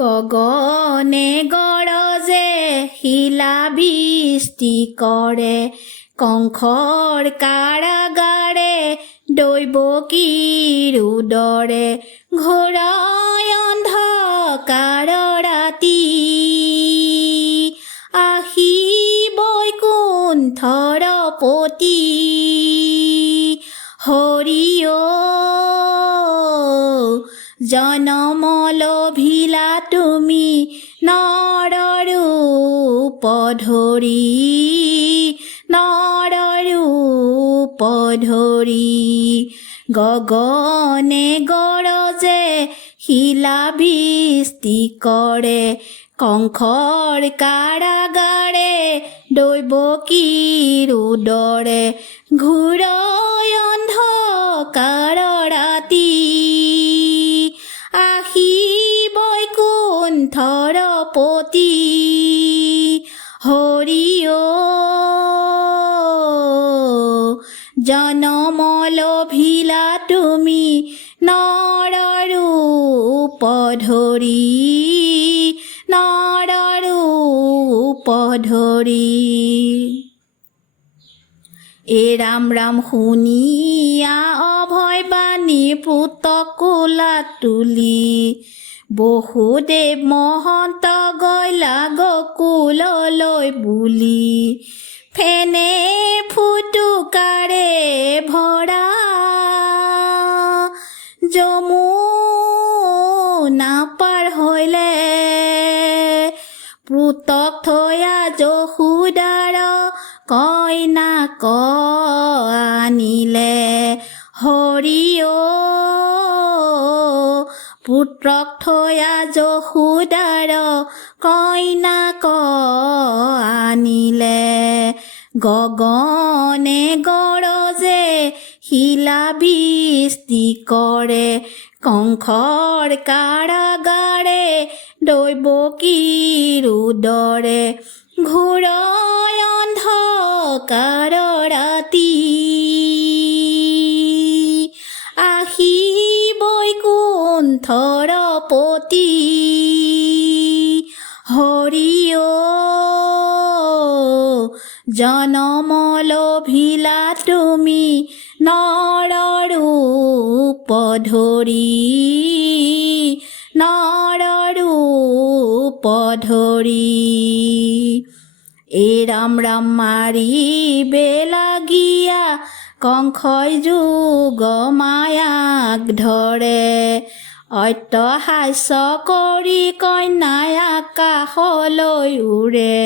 গগনে গৰজে শিলা বৃষ্টি কৰে, কংসৰ কাৰাগাৰে দৈৱকীৰ উদৰে, ঘোৰাই অন্ধকাৰ ৰাতি, আহি বৈকুণ্ঠৰ পতি, হৰি অ জনম লভিলা তুমি নৰ ৰূপ ধৰি, নৰ ৰূপ ধৰি, গগনে গৰজে শিলা বৃষ্টি কৰে, কংসৰ কাৰাগাৰে দৈৱকীৰ উদৰে, ঘোৰাই অন্ধকাৰ ৰাতি, আহি বৈকুণ্ঠৰ পতি, হৰি অ জনম লভিলা তুমি নৰ ৰূপ ধৰি, নৰ ৰূপ ধৰি। এ ৰাম ৰাম শুনিয়া অভয় বাণী পুতক কোলাত তুলি, বসুদেৱ মহন্ত গৈলা গকুললৈ বুলি, ফেনে ফুটুকাৰে ভৰা যমুনা পাৰ হৈলে, পুতক থৈয়া যশোদাৰ কইনাক আনিলে, হৰি অ পুত্ৰক থৈয়া যশোদাৰ কইনাক আনিলে, গগনে গৰজে শিলা বৃষ্টি কৰে, কংসৰ কাৰাগাৰে দৈৱকীৰ উদৰে, ঘোৰাই অন্ধকাৰ ৰাতি, আহি বৈকুণ্ঠৰ পতি, হৰি অ জনম লভিলা তুমি নৰ ৰূপ ধৰি, নৰ ৰূপ ধৰি। এ ৰাম ৰাম মাৰিবে লাগিয়া কংসই যোগ মায়াক ধৰে, অট্টহাস্য কৰি কন্যাই আকাশলৈ উৰে,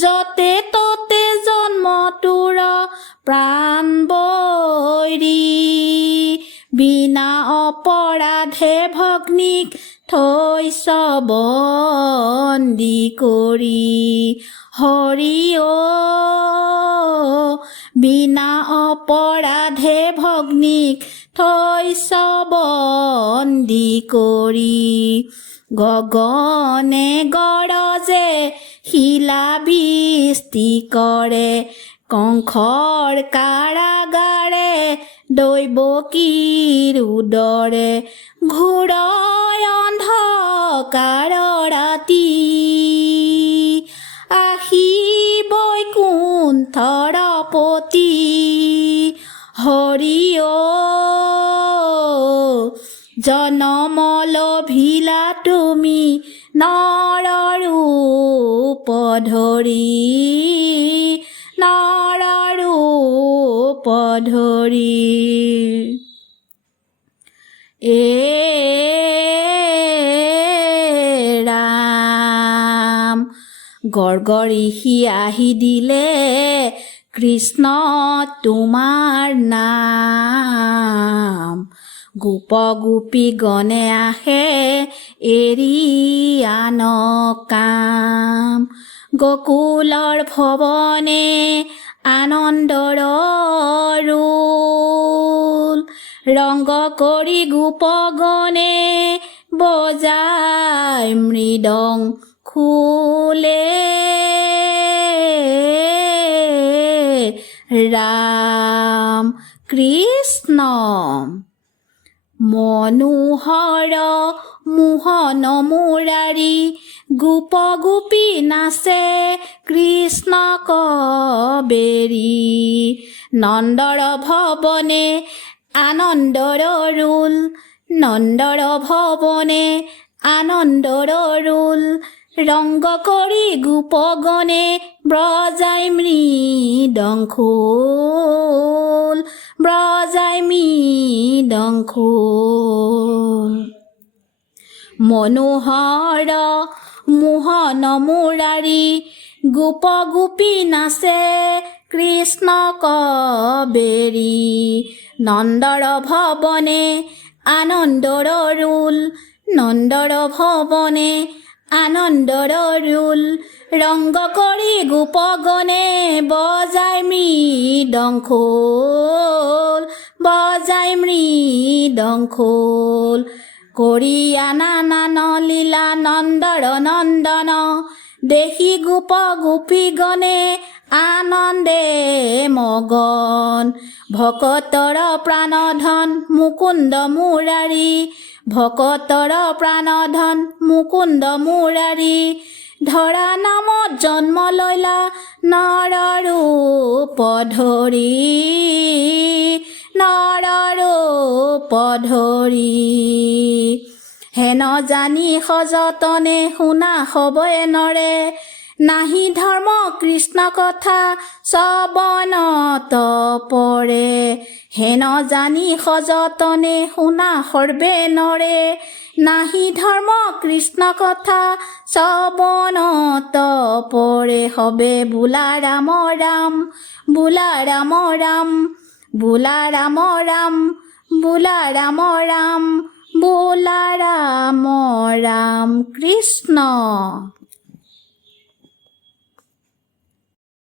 যতে ততে জন্ম তোৰ প্ৰাণ বৈৰী, বিনা অপৰাধে ভগ্নীক থৈছ বন্দী কৰি, হৰি অ বিনা অপৰাধে ভগ্নীক থৈছ বন্দী কৰি, গগনে গৰজে শিলা বৃষ্টি কৰে, কংসৰ কাৰাগাৰে দৈৱকীৰ উদৰে, ঘোৰাই অন্ধকাৰ ৰাতি, আহি বৈকুণ্ঠৰ পতি, হৰি অ জনম লভিলা তুমি নৰ ৰূপ ধৰি, নৰ ৰূপ ধৰি। এ ৰাম গড়গড়িসি আহি দিলে কৃষ্ণ তোমাৰ নাম, গোপ গোপী গণে আহে এৰি আন কাম, গকুলৰ ভৱনে আনন্দৰ ৰোল, ৰংগ কৰি গোপগণে বজাই মৃদং খোলে, ৰাম কৃষ্ণ মনোহৰ মোহন মুৰাৰী গোপ গোপী নাচে কৃষ্ণ কবেৰী নন্দৰ ভৱনে আনন্দৰ ৰোল নন্দৰ ভৱনে আনন্দৰ ৰোল ৰংগ কৰি গোপগণে ব্ৰজাই মৃদংখোল ব্ৰজাই মৃদংখোল মনোহৰ মোহন মুৰাৰী গোপ গোপী নাচে কৃষ্ণ কবেৰী নন্দৰ ভৱনে আনন্দৰ ৰোল নন্দৰ ভৱনে আনন্দৰ ৰোল ৰংগ কৰি গোপগণে বজাই মৃদংখোল বজাই মৃদংখোল কৰি আনা নান লীলা নন্দৰ নন্দন দেখি গোপ গোপীগণে আনন্দে মগন ভকতৰ প্ৰাণধন মুকুন্দ মুৰাৰী ভকতৰ প্ৰাণধন মুকুন্দ মুৰাৰী ধৰা নামত জন্ম লৈলা নৰৰূপ ধৰি নৰৰূপ ধৰি হেন জানি সযতনে শুনা হবয়ে নৰে নাহি ধৰ্ম কৃষ্ণ কথা শ্ৰৱণত পৰে হেন জানি সযতনে শুনা সৰ্বে নৰে নাহি ধৰ্ম কৃষ্ণ কথা শ্ৰৱণত পৰে হবে বোলা ৰাম ৰাম বোলা ৰাম ৰাম বোলা ৰাম ৰাম বোলা ৰাম ৰাম বোলা ৰাম ৰাম কৃষ্ণ।